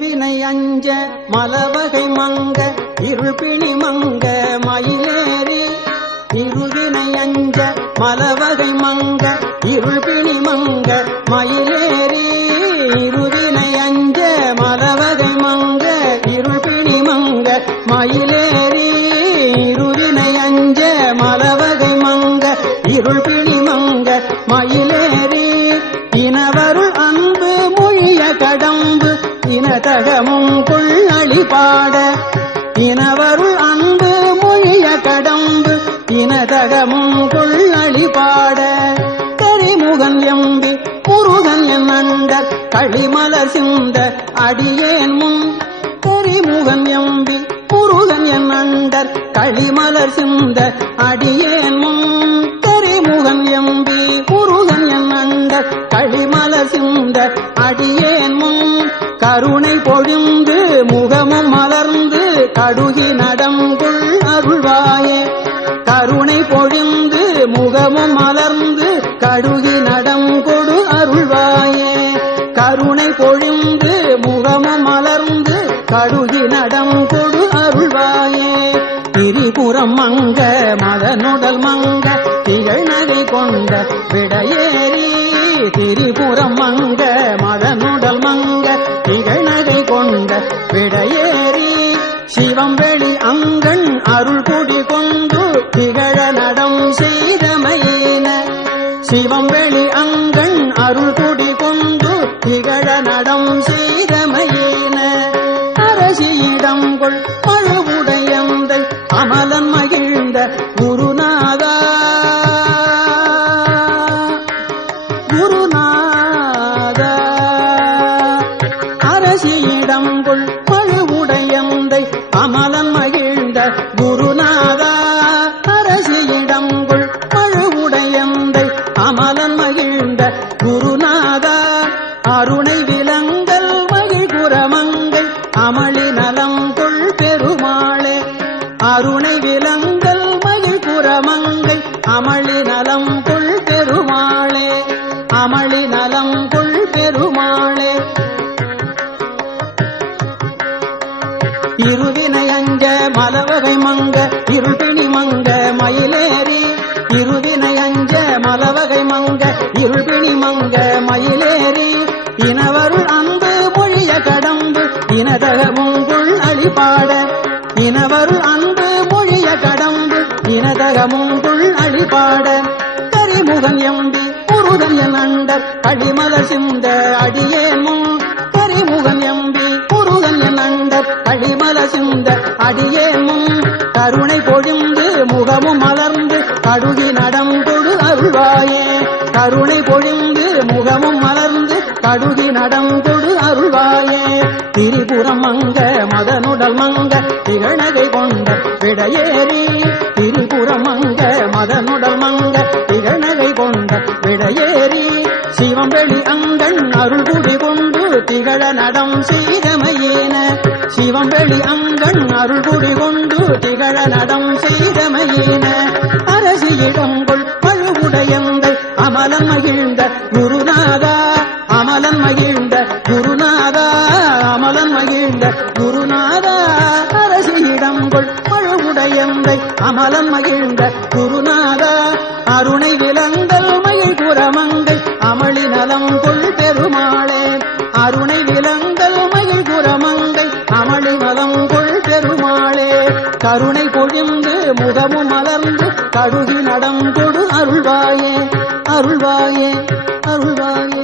இருவினை அஞ்ச மலவகை மங்க இருள்பிணி மங்க மயிலேறி. இருவினை அஞ்ச மலவகை மங்க இருள்பிணி மங்க மயிலேறி. இருவினை அஞ்ச மலவகை மங்க இருள்பிணி மங்க மயிலேறி இனதகமும் கொள்ளளி பாட இனவருள் அன்பு மொழிய கடம்பு இனதகமும் கொள்ளளி பாட. கரிமுகன் எம்பி முருகன் என் அண்டர் களிமல சிந்த அடியேன் முன். கரிமுகன் எம்பி முருகன் என் அண்டர் களிமலர் சிந்த அடியேன் முன். கரிமுகன் எம்பி முருகன் என் அண்டர் களிமல சிந்த அடியேன் கருணை பொழிந்து முகமும் மலர்ந்து கடுகி நடங்குள் அருள்வாயே. கருணை பொழிந்து முகமும் மலர்ந்து கடுகி நடங்கொடு அருள்வாயே. கருணை பொழிந்து முகமும் மலர்ந்து கடுகி நடங்கொடு அருள்வாயே. திரிபுரம் மங்க மதனுடல் மங்க திகழ் நகை கொண்ட விடையேறி. திரிபுரம் மங்க சிவம் வெளி அங்கண் அருள் குடி கொண்டு திகழ நடம் செய்தமையின சிவம் வெளி அங்கண் அருள் குடி கொண்டு திகழ நடம் செய்தமையின அரசியிடம் கொள் பழுவுடையந்தை அமலன் மகிழ்ந்த குருநாதா. குருநாதா. அரசியிடம் கொள் மனம் மகிழ்ந்த குருநாதா. அரசியிடம் கொள் பழுவுடையந்தை. அமலன் மகிழ்ந்த குருநாதா. அருணை விலங்கல் மகிழ்குரமங்கை அமளி நலம் கொள் பெருமாளே. அருணை விலங்கல் மகிழ்குரமங்கை அமளி நலம் கொள் பெருமாளே. அமளி நலம் கொள் பெருமாளே. இருவினை மங்க மலவகை மங்க இருள்பிணி மங்க மயிலேறி இருவினை அஞ்ச மலவகை மங்க இருள்பிணி மங்க மயிலேறி இனவருள் அன்பு மொழிய கடம்பு இனதகமும் கொள் அழிபாட. இனவருள் அன்பு மொழிய கடம்பு இனதகமும் கொள் அழிபாட. கரிமுகன் எம்பி முருகன் என் அண்டர் அடிமலர் சிந்த அடியே கரிமுகன் எம்பி முருகன் என் அண்டர் அடிமல சிந்த அடியே கருணை பொழிந்து முகமும் மலர்ந்து கடுகி நடம் கொடு அருள்வாயே. கருணை பொழிந்து முகமும் மலர்ந்து கடுகி நடம் கொடு அருள்வாயே. திரிபுரம் மங்க மதனுடல் மங்க திகழகை கொண்ட விடையேறி. திரிபுரம் மங்க மதனுடல் மங்க திகழகை கொண்ட விடையேறி. சிவம் வெளி அங்கண் அருள் குடி கொண்டு திகழ நடம் செய்தமையேன சிவம் வெளி அங்கண் அருள் குடி கொண்டு திகழ நடம் செய்தமையேன. அரசியிடம் கொள் பழுவுடையங்கள் அமலன் மகிழ்ந்த குருநாதா அமலன் மகிழ்ந்த குருநாதா அமலன் மகிழ்ந்த குருநாதா. அரசியிடம் கொள் பழுவுடையந்தை அமலன் மகிழ்ந்த குருநாதா. அருணை விலங்கல் கருணை பொழிந்து முகமும் மலர்ந்து கழுகி நடம் கொடு அருள்வாயே அருள்வாயே அருள்வாயே.